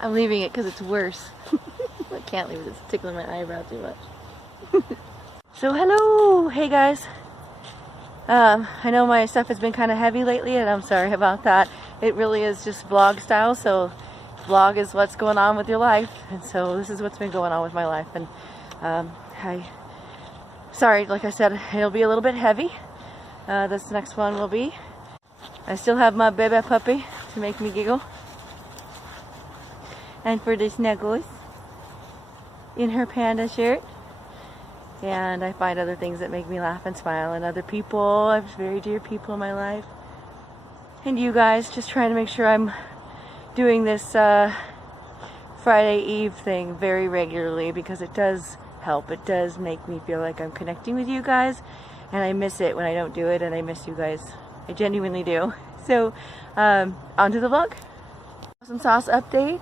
I'm leaving it because it's worse. I can't leave it, it's tickling my eyebrow too much. So hello! Hey guys! I know my stuff has been kind of heavy lately and I'm sorry about that. It really is just vlog style, so vlog is what's going on with your life, and so this is what's been going on with my life. And sorry, like I said, it'll be a little bit heavy. This next one will be. I still have my baby puppy to make me giggle. And for the snuggles in her panda shirt. And I find other things that make me laugh and smile, and other people. I have very dear people in my life. And you guys, just trying to make sure I'm doing this Friday Eve thing very regularly, because it does help. It does make me feel like I'm connecting with you guys, and I miss it when I don't do it, and I miss you guys. I genuinely do. So, on to the vlog. Awesome Sauce update.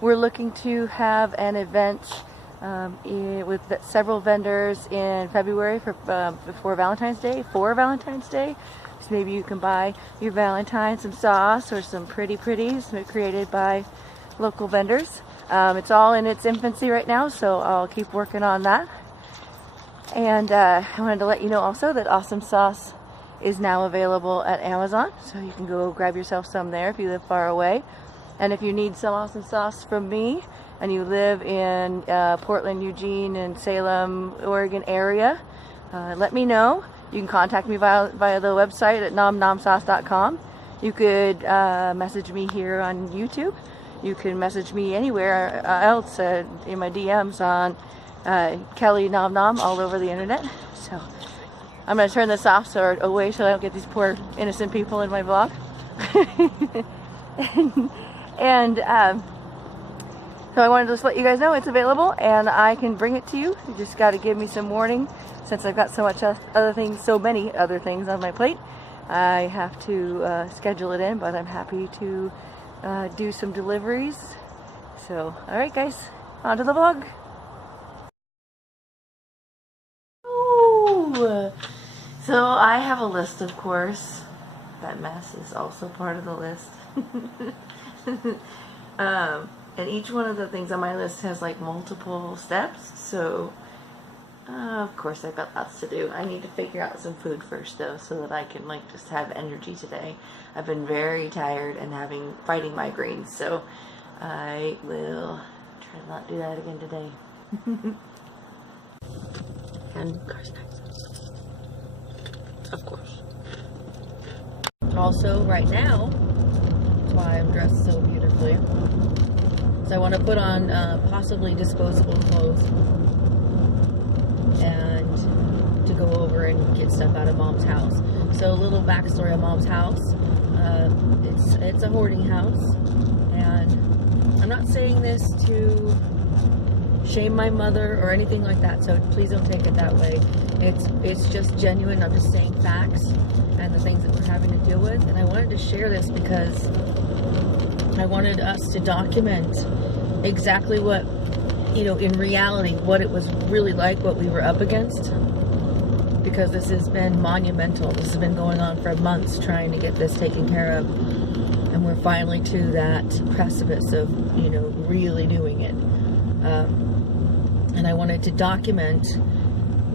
We're looking to have an event with several vendors in February before Valentine's Day, for Valentine's Day. So maybe you can buy your Valentine some sauce or some pretties created by local vendors. It's all in its infancy right now, so I'll keep working on that. And I wanted to let you know also that Awesome Sauce is now available at Amazon, so you can go grab yourself some there if you live far away. And if you need some awesome sauce from me and you live in Portland, Eugene, and Salem, Oregon area, let me know. You can contact me via the website at nomnomsauce.com. You could message me here on YouTube. You can message me anywhere else in my DMs on Kelli Nom Nom all over the internet. So I'm going to turn this off away so I don't get these poor innocent people in my vlog. And so I wanted to just let you guys know it's available and I can bring it to you. You just got to give me some warning, since I've got so many other things on my plate. I have to schedule it in, but I'm happy to do some deliveries. So, alright guys, on to the vlog. Ooh. So I have a list, of course. That mess is also part of the list. And each one of the things on my list has like multiple steps, so of course I've got lots to do. I need to figure out some food first though, so that I can like just have energy today. I've been very tired and fighting migraines, so I will try to not do that again today. And car snacks, of course. Also, right now, that's why I'm dressed so beautifully. So I want to put on possibly disposable clothes and to go over and get stuff out of Mom's house. So a little backstory on Mom's house. It's a hoarding house, and I'm not saying this to shame my mother or anything like that, so please don't take it that way. It's just genuine. I'm just saying facts and the things that we're having to deal with, and I wanted to share this because I wanted us to document exactly what, in reality, what it was really like, what we were up against, because this has been monumental. This has been going on for months, trying to get this taken care of, and we're finally to that precipice of, really doing it. And I wanted to document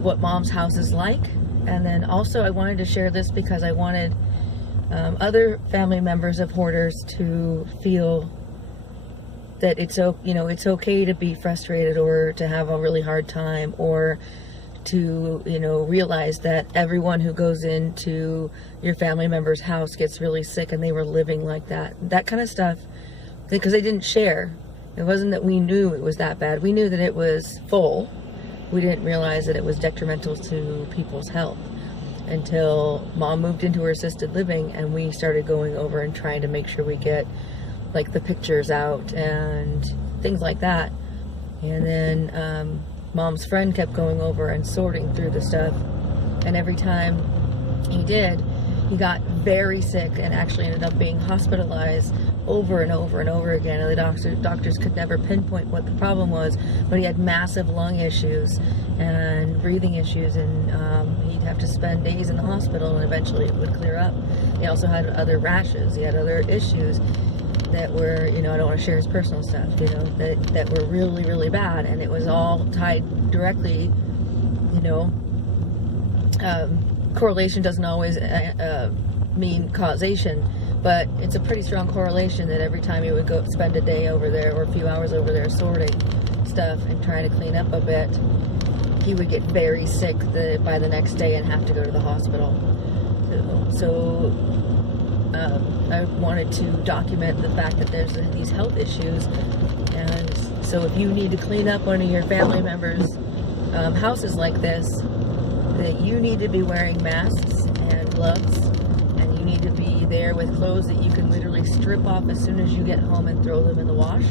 what Mom's house is like, and then also I wanted to share this because I wanted other family members of hoarders to feel that it's okay to be frustrated or to have a really hard time, or to realize that everyone who goes into your family member's house gets really sick, and they were living like that kind of stuff, because they didn't share. It wasn't that we knew it was that bad. We knew that it was full. We didn't realize that it was detrimental to people's health until Mom moved into her assisted living, and we started going over and trying to make sure we get like the pictures out and things like that. And then Mom's friend kept going over and sorting through the stuff, and every time he did, he got very sick and actually ended up being hospitalized over and over and over again, and the doctors could never pinpoint what the problem was, but he had massive lung issues and breathing issues, and he'd have to spend days in the hospital, and eventually it would clear up. He also had other rashes, he had other issues that were, you know, I don't want to share his personal stuff, you know, that were really, really bad, and it was all tied directly, you know, correlation doesn't always mean causation, but it's a pretty strong correlation that every time he would go spend a day over there or a few hours over there sorting stuff and trying to clean up a bit, he would get very sick by the next day and have to go to the hospital. So I wanted to document the fact that there's these health issues, and so if you need to clean up one of your family members' houses like this, that you need to be wearing masks and gloves, and you need to be there with clothes that you can literally strip off as soon as you get home and throw them in the wash,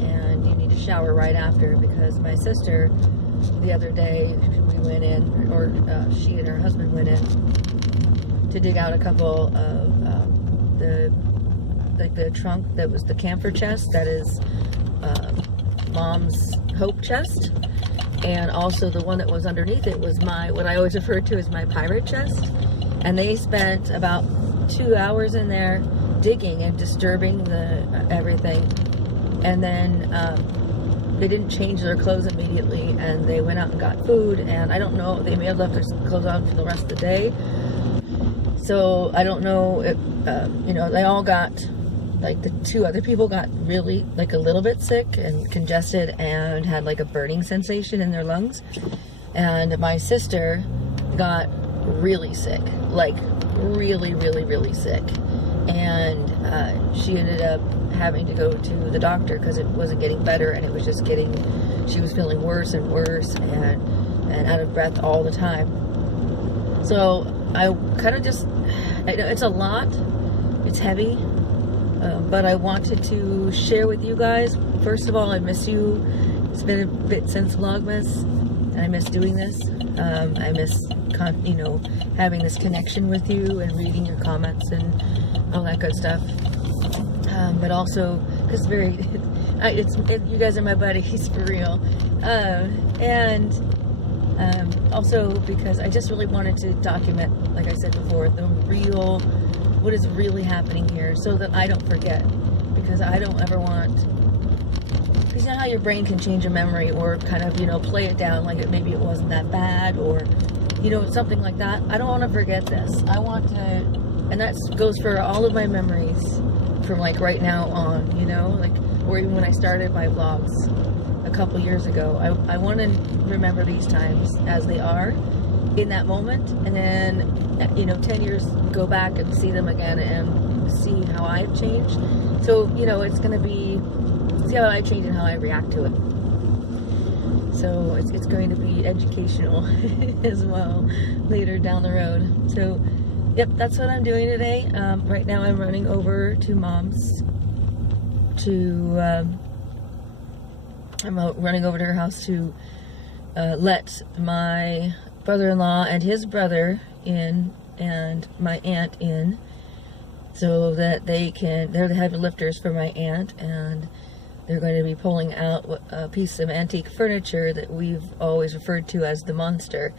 and you need to shower right after, because my sister the other day, we went in, or she and her husband went in to dig out a couple of the trunk that was the camphor chest that is Mom's hope chest, and also the one that was underneath it was what I always refer to as my pirate chest. And they spent about 2 hours in there digging and disturbing everything, and then they didn't change their clothes immediately, and they went out and got food, and I don't know, they may have left their clothes on for the rest of the day. So I don't know if, you know, they all got, like the 2 other people got really, like a little bit sick and congested and had like a burning sensation in their lungs. And my sister got really sick, like really, really, really sick. And she ended up having to go to the doctor because it wasn't getting better, and it was just she was feeling worse and worse and out of breath all the time. So I kind of just, I know it's a lot, it's heavy, but I wanted to share with you guys. First of all, I miss you. It's been a bit since Vlogmas, and I miss doing this. I miss, you know, having this connection with you and reading your comments and all that good stuff. But also, because you guys are my buddies for real, and also because I just really wanted to document, like I said before, what is really happening here, so that I don't forget, because I don't ever want, because you know how your brain can change a memory or kind of, you know, play it down like maybe it wasn't that bad, or, you know, something like that. I don't want to forget this. I want to, and that goes for all of my memories from like right now on, you know, like, or even when I started my vlogs a couple years ago. I want to remember these times as they are in that moment, and then, you know, 10 years go back and see them again and see how I've changed. So, you know, it's going to be, see how I change and how I react to it. So it's going to be educational as well later down the road. So yep, that's what I'm doing today. Right now I'm running over to Mom's I'm running over to her house to let my brother-in-law and his brother in, and my aunt in, so that they're the heavy lifters for my aunt, and they're going to be pulling out a piece of antique furniture that we've always referred to as the monster.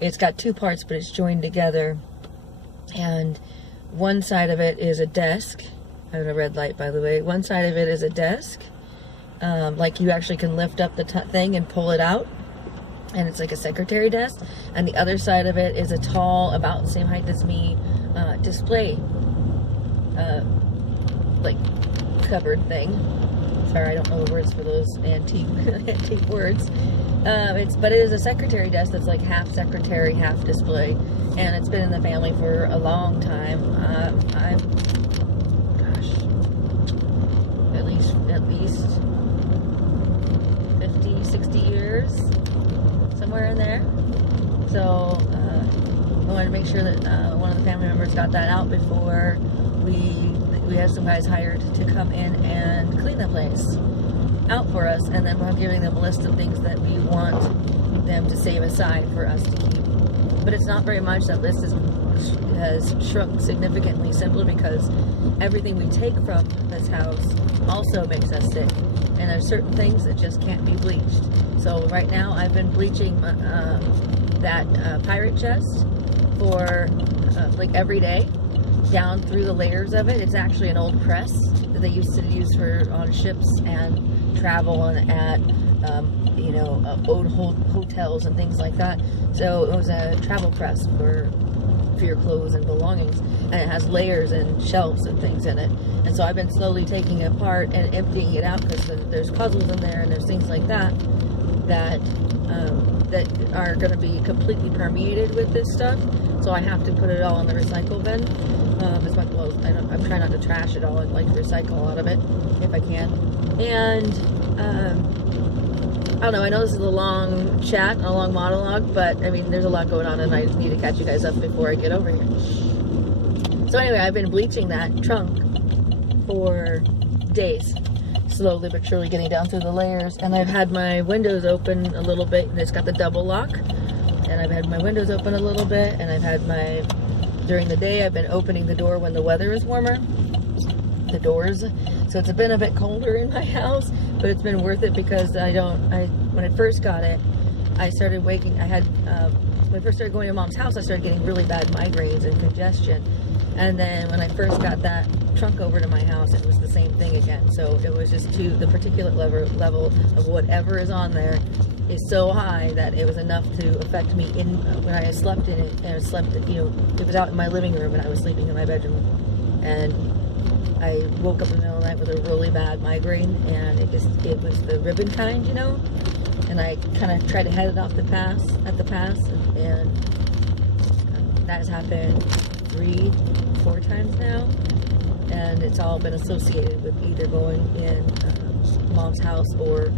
It's got 2 parts, but it's joined together, and one side of it is a desk. I have a red light, by the way. One side of it is a desk, like you actually can lift up the thing and pull it out, and it's like a secretary desk. And the other side of it is a tall, about the same height as me, display, like cupboard thing. Sorry, I don't know the words for those antique words. But it is a secretary desk that's like half secretary, half display, and it's been in the family for a long time. At least 50, 60 years, somewhere in there. So I wanted to make sure that one of the family members got that out before we have some guys hired to come in and clean the place out for us, and then we're giving them a list of things that we want them to save aside for us to keep. But it's not very much. That list is has shrunk significantly, simply because everything we take from this house also makes us sick, and there's certain things that just can't be bleached. So right now I've been bleaching that pirate chest for like every day, down through the layers of it. It's actually an old press that they used to use for on ships and travel and at you know, old hotels and things like that. So it was a travel press for your clothes and belongings, and it has layers and shelves and things in it. And so I've been slowly taking it apart and emptying it out, because there's puzzles in there and there's things like that that are going to be completely permeated with this stuff. So I have to put it all in the recycle bin as much as I'm trying not to trash it all. I'd like to recycle a lot of it if I can. And I don't know, I know this is a long chat, a long monologue, but I mean, there's a lot going on, and I just need to catch you guys up before I get over here. So anyway, I've been bleaching that trunk for days, slowly but surely getting down through the layers, and I've had my windows open a little bit, and it's got the double lock, and I've had my windows open a little bit, and I've had during the day, I've been opening the door when the weather is warmer, the doors. So it's been a bit colder in my house, but it's been worth it, because when I first got it, I started when I first started going to Mom's house, I started getting really bad migraines and congestion. And then when I first got that trunk over to my house, it was the same thing again. So it was just the particulate level of whatever is on there is so high that it was enough to affect me when I slept in it, and it was out in my living room and I was sleeping in my bedroom. And I woke up in the middle of the night with a really bad migraine, and it was the ribbon kind, you know, and I kind of tried to head it off the pass, and that has happened 3-4 times now, and it's all been associated with either going in Mom's house or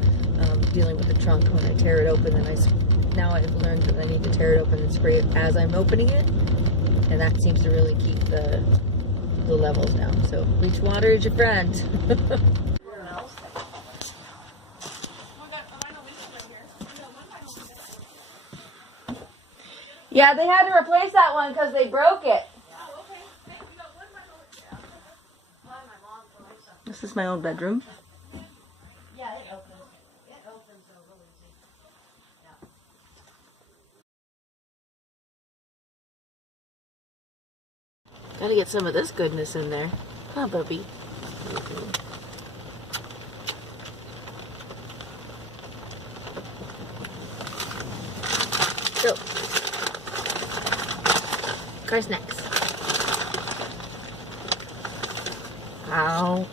dealing with the trunk when I tear it open. And now I've learned that I need to tear it open and spray it as I'm opening it, and that seems to really keep the levels down. So bleach water is your friend. Yeah, they had to replace that one because they broke it. This is my old bedroom. Yeah, it opens. It opens so really easy. Yeah. Gotta get some of this goodness in there. Huh, Bubby? So, car snacks. Ow.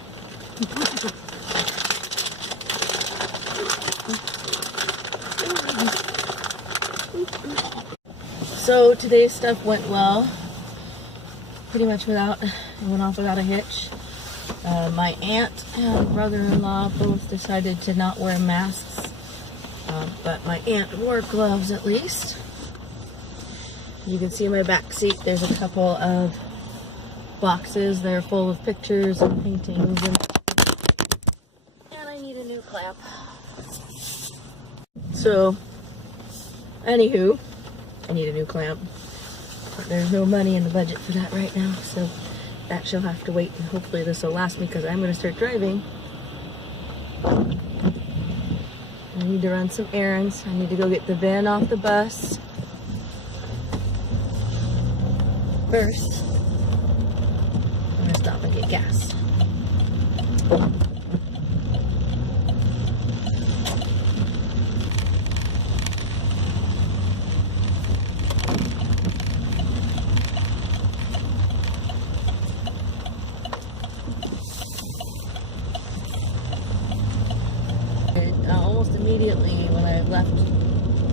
So today's stuff went well, pretty much it went off without a hitch. My aunt and brother-in-law both decided to not wear masks, but my aunt wore gloves at least. You can see in my back seat there's a couple of boxes. They're full of pictures and paintings, and I need a new clamp. So, anywho, I need a new clamp. But there's no money in the budget for that right now, so that shall have to wait, and hopefully this will last me, because I'm going to start driving. I need to run some errands. I need to go get the van off the bus first. I'm going to stop and get gas. Almost immediately when I left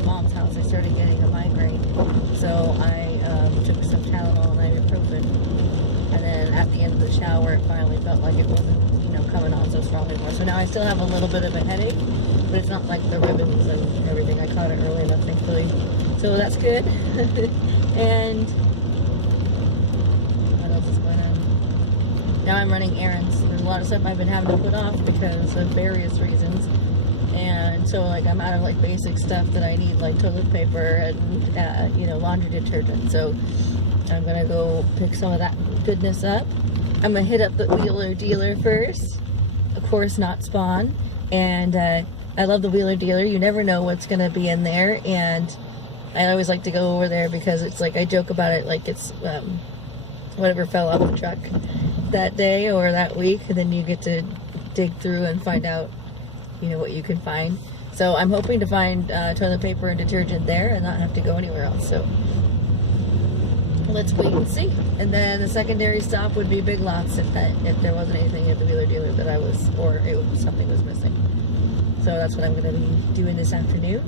Mom's house, I started getting a migraine. So I took some Tylenol and ibuprofen. And then at the end of the shower, it finally felt like it wasn't, coming on so strong anymore. So now I still have a little bit of a headache, but it's not like the ribbons and everything. I caught it early enough, thankfully. So that's good. And what else is going on? Now I'm running errands. There's a lot of stuff I've been having to put off because of various reasons. And so, I'm out of, basic stuff that I need, like toilet paper and, laundry detergent. So, I'm gonna go pick some of that goodness up. I'm gonna hit up the Wheeler Dealer first. Of course, not Spawn. And I love the Wheeler Dealer. You never know what's gonna be in there, and I always like to go over there because it's like, I joke about it like it's whatever fell off the truck that day or that week, and then you get to dig through and find out, you know, what you can find. So I'm hoping to find toilet paper and detergent there and not have to go anywhere else. So let's wait and see. And then the secondary stop would be Big Lots if there wasn't anything at the Wheeler Dealer that I was, or something was missing. So that's what I'm going to be doing this afternoon.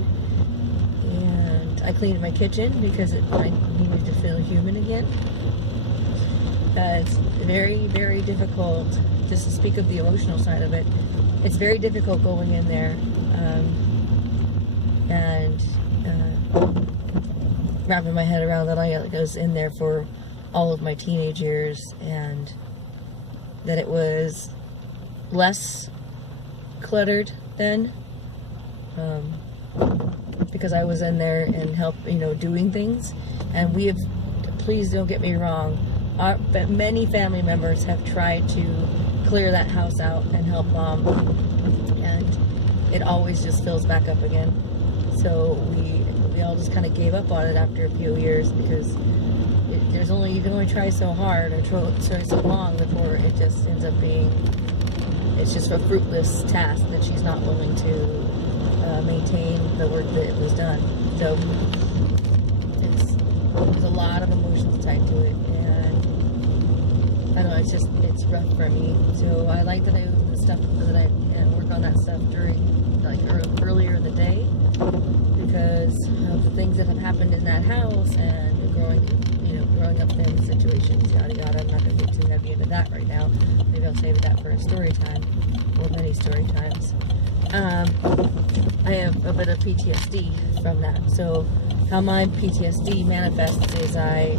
And I cleaned my kitchen because I needed to feel human again. It's very, very difficult, just to speak of the emotional side of it, it's very difficult going in there and wrapping my head around that I was in there for all of my teenage years, and that it was less cluttered then, because I was in there and doing things. And we have, please don't get me wrong, but many family members have tried to clear that house out and help Mom, and it always just fills back up again. So we all just kind of gave up on it after a few years, because you can only try so hard or try so long before it just ends up being, it's just a fruitless task that she's not willing to maintain the work that was done. So there's a lot of emotions tied to it, and I don't know, it's rough for me. So I like that I work on that stuff during, like, earlier in the day, because of the things that have happened in that house and growing up in situations, yada yada. I'm not going to get too heavy into that right now. Maybe I'll save that for a story time, or many story times. I have a bit of PTSD from that. So how my PTSD manifests is I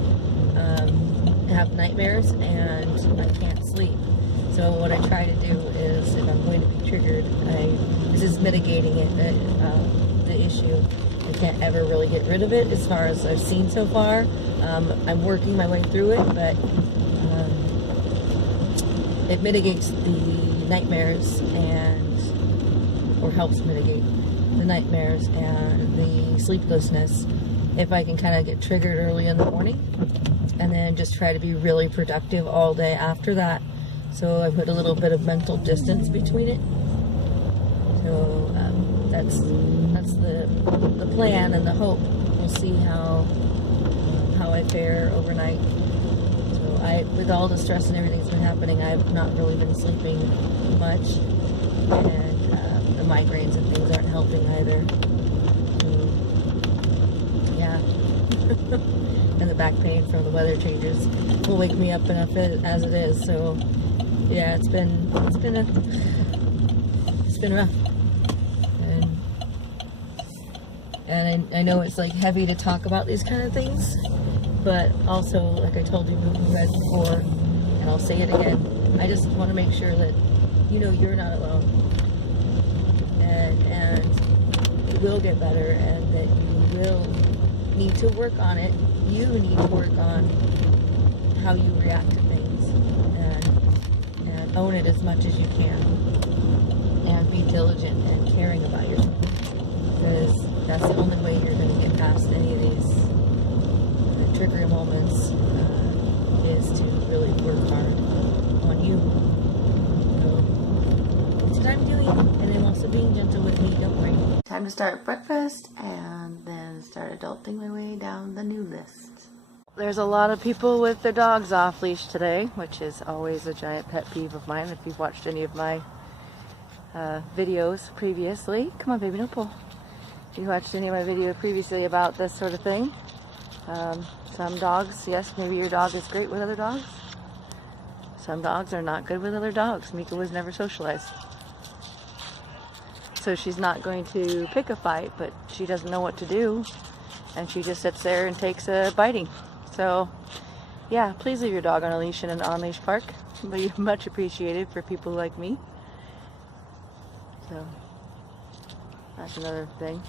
have nightmares and I can't sleep. So what I try to do is, if I'm going to be triggered, this is mitigating it, the issue. I can't ever really get rid of it as far as I've seen so far. I'm working my way through it, but it mitigates the nightmares or helps mitigate the nightmares and the sleeplessness if I can kind of get triggered early in the morning, and then just try to be really productive all day after that. So I put a little bit of mental distance between it. So that's the plan and the hope. We'll see how I fare overnight. So with all the stress and everything that's been happening, I've not really been sleeping much, and the migraines and things aren't helping either. So, yeah. And the back pain from the weather changes will wake me up enough as it is. So yeah, it's been rough, and I know it's like heavy to talk about these kind of things, but also, like I told you guys before, and I'll say it again, I just want to make sure that you're not alone, and it will get better, and that you will need to work on it. You need to work on how you react to things, and own it as much as you can, and be diligent and caring about yourself, because that's the only way you're going to get past any of these trigger moments, is to really work hard on you. So that's what I'm doing, and I'm also being gentle with me, don't worry. Time to start breakfast and then start adulting my way down the new list. There's a lot of people with their dogs off leash today, which is always a giant pet peeve of mine. If you've watched any of my videos previously, come on baby, no pull. If you watched any of my videos previously about this sort of thing, some dogs, yes, maybe your dog is great with other dogs. Some dogs are not good with other dogs. Mika was never socialized. So she's not going to pick a fight, but she doesn't know what to do, and she just sits there and takes a biting. So yeah, please leave your dog on a leash in an on-leash park. It'll be much appreciated for people like me. So that's another thing.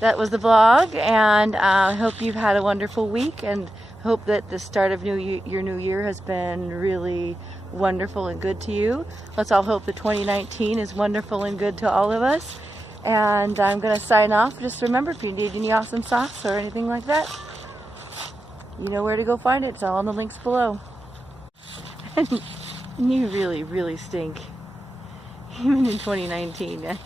That was the vlog, and I hope you've had a wonderful week, and Hope that the start of your new year has been really wonderful and good to you. Let's all hope that 2019 is wonderful and good to all of us. And I'm going to sign off. Just remember, if you need any awesome sauce or anything like that, you know where to go find it. It's all on the links below. You really, really stink. Even in 2019.